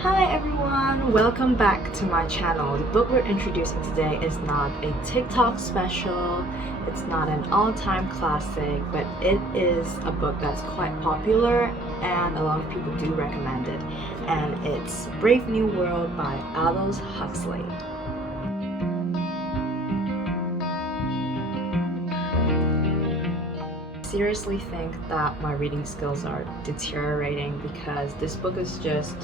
Hi everyone, welcome back to my channel. The book we're introducing today is not a TikTok special, it's not an all-time classic, but it is a book that's quite popular and a lot of people do recommend it. And it's Brave New World by Aldous Huxley. I seriously think that my reading skills are deteriorating because this book is just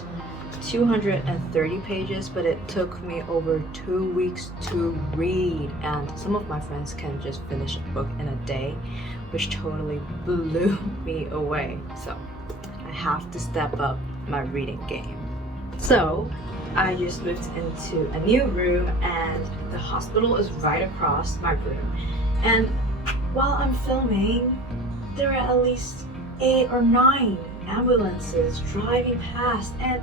230 pages, but it took me over 2 weeks to read, and some of my friends can just finish a book in a day, which totally blew me away. So I have to step up my reading game. So I just moved into a new room and the hospital is right across my room, and while I'm filming there are at least 8 or 9 ambulances driving past, and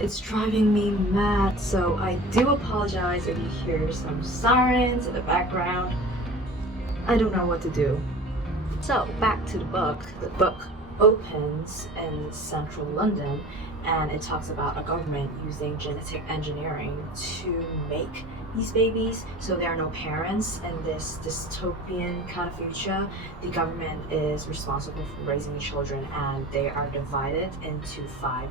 it's driving me mad. So I do apologize if you hear some sirens in the background. I don't know what to do. So back to the book. The book opens in central London and it talks about a government using genetic engineering to make these babies. So there are no parents in this dystopian kind of future. The government is responsible for raising the children and they are divided into 5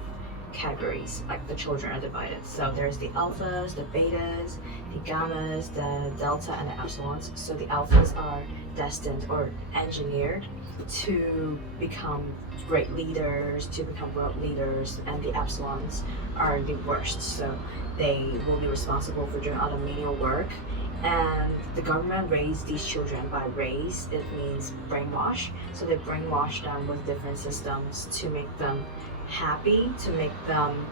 categories. Like the children are divided. So there's the alphas, the betas, the gammas, the delta, and the epsilons. So the alphas are destined or engineered to become great leaders, to become world leaders, and the epsilons are the worst. So they will be responsible for doing all the menial work. And the government raised these children by raise. It means brainwash. So they brainwash them with different systems to make them happy, to make them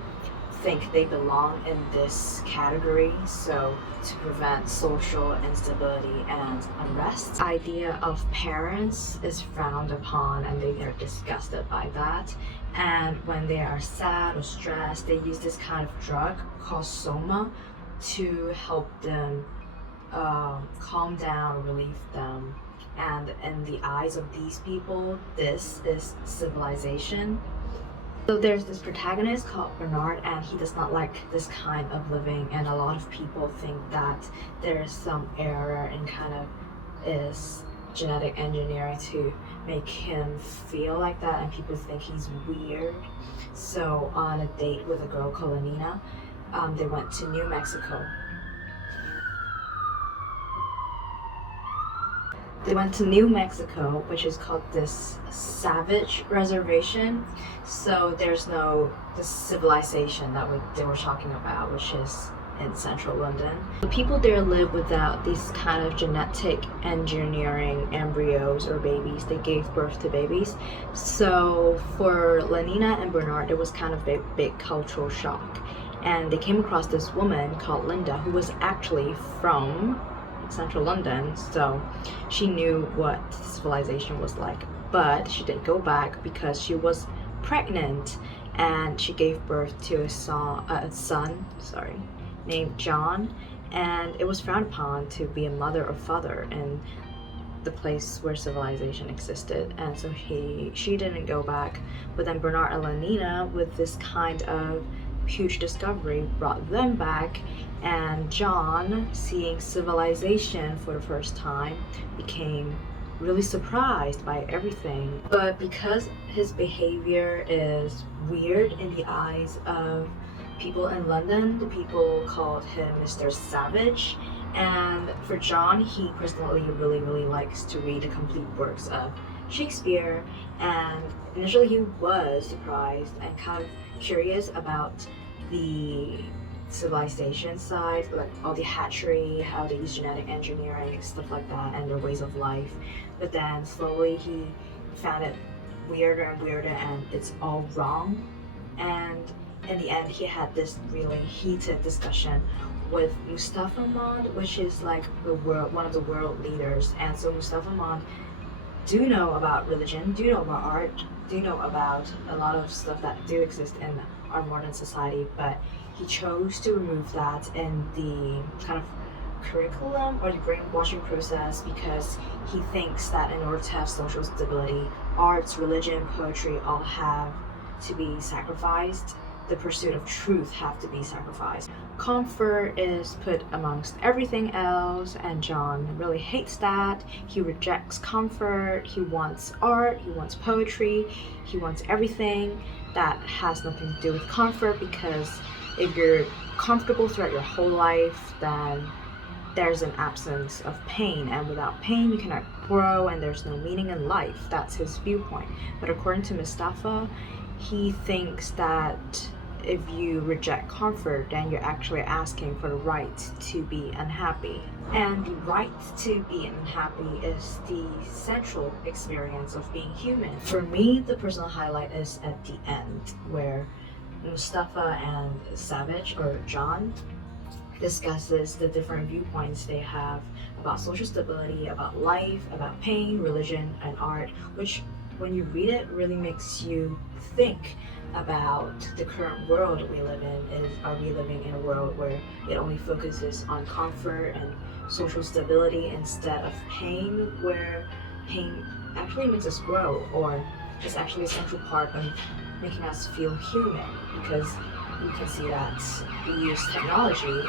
think they belong in this category, so to prevent social instability and unrest. The idea of parents is frowned upon and they are disgusted by that. And when they are sad or stressed, they use this kind of drug called soma to help them calm down, relieve them. And in the eyes of these people, this is civilization. So there's this protagonist called Bernard, and he does not like this kind of living, and a lot of people think that there is some error in kind of is genetic engineering to make him feel like that, and people think he's weird. So on a date with a girl called Anina, they went to New Mexico. They went to New Mexico, which is called this savage reservation. So there's no the civilization that they were talking about, which is in central London. The people there live without these kind of genetic engineering embryos or babies. They gave birth to babies. So for Lenina and Bernard, it was kind of a big cultural shock. And they came across this woman called Linda, who was actually from central London, so she knew what civilization was like, but she didn't go back because she was pregnant and she gave birth to a son named John, and it was frowned upon to be a mother or father in the place where civilization existed, and so she didn't go back. But then Bernard and Lenina, with this kind of huge discovery, brought them back, and John, seeing civilization for the first time, became really surprised by everything. But because his behavior is weird in the eyes of people in London, the people called him Mr. Savage. And for John, he personally really likes to read the complete works of Shakespeare, and initially he was surprised and kind of curious about the civilization side, like all the hatchery, how they use genetic engineering, stuff like that, and their ways of life. But then slowly he found it weirder and weirder, and it's all wrong. And in the end, he had this really heated discussion with Mustafa Mond, which is like one of the world leaders. And so Mustafa Mond do know about religion, do know about art, do know about a lot of stuff that do exist in our modern society, but he chose to remove that in the kind of curriculum or the brainwashing process because he thinks that in order to have social stability, arts, religion, poetry all have to be sacrificed. the pursuit of truth have to be sacrificed. Comfort is put amongst everything else, and John really hates that. He rejects comfort. He wants art, he wants poetry, he wants everything that has nothing to do with comfort, because if you're comfortable throughout your whole life, then there's an absence of pain, and without pain you cannot grow, and there's no meaning in life. That's his viewpoint. But according to Mustafa, he thinks that if you reject comfort, then you're actually asking for the right to be unhappy. And the right to be unhappy is the central experience of being human. For me, the personal highlight is at the end, where Mustafa and Savage, or John, discusses the different viewpoints they have about social stability, about life, about pain, religion, and art, which when you read it really makes you think about the current world we live in. Are we living in a world where it only focuses on comfort and social stability instead of pain, where pain actually makes us grow, or is actually a central part of making us feel human? Because you can see that we use technology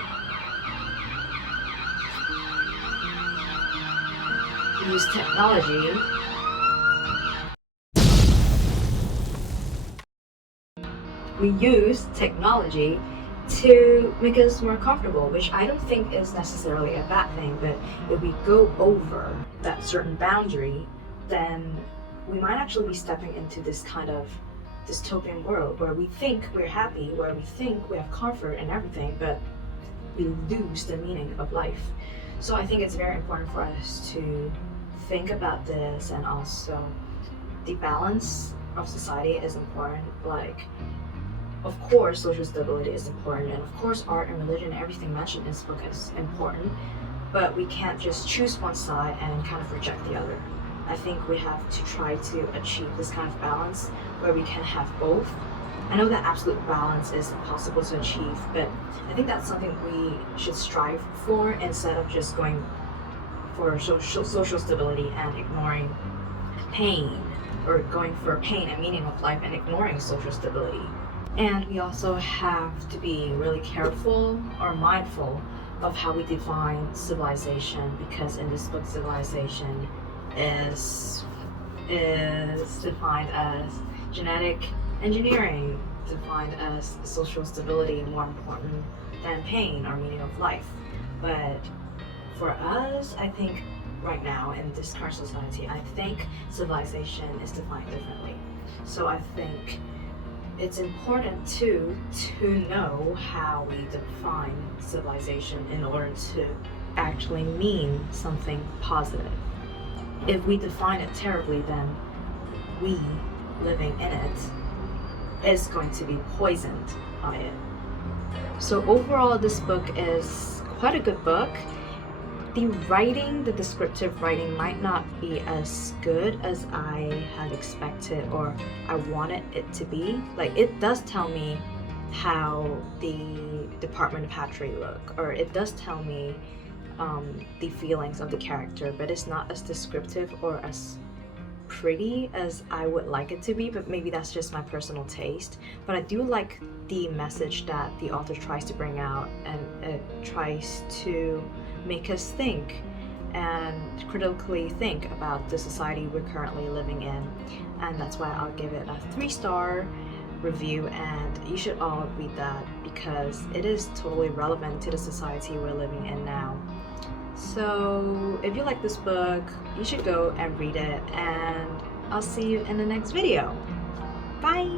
to make us more comfortable, which I don't think is necessarily a bad thing. But if we go over that certain boundary, then we might actually be stepping into this kind of dystopian world where we think we're happy, where we think we have comfort and everything, but we lose the meaning of life. So I think it's very important for us to think about this, and also the balance of society is important. Like, of course social stability is important, and of course art and religion, everything mentioned in this book is important, but we can't just choose one side and kind of reject the other. I think we have to try to achieve this kind of balance where we can have both. I know that absolute balance is impossible to achieve, but I think that's something we should strive for, instead of just going for social stability and ignoring pain, or going for pain and meaning of life and ignoring social stability. And we also have to be really careful or mindful of how we define civilization, because in this book civilization is defined as genetic engineering, defined as social stability more important than pain or meaning of life. But for us, I think right now in this current society, I think civilization is defined differently. So I think it's important to know how we define civilization in order to actually mean something positive. If we define it terribly, then we living in it is going to be poisoned by it. So overall, this book is quite a good book. The writing, the descriptive writing, might not be as good as I had expected or I wanted it to be. Like, it does tell me how the Department of Hatchery look, or it does tell me the feelings of the character, but it's not as descriptive or as pretty as I would like it to be. But maybe that's just my personal taste. But I do like the message that the author tries to bring out, and it tries to make us think and critically think about the society we're currently living in. And that's why I'll give it a 3-star review, and you should all read that because it is totally relevant to the society we're living in now. So if you like this book, you should go and read it, and I'll see you in the next video. Bye!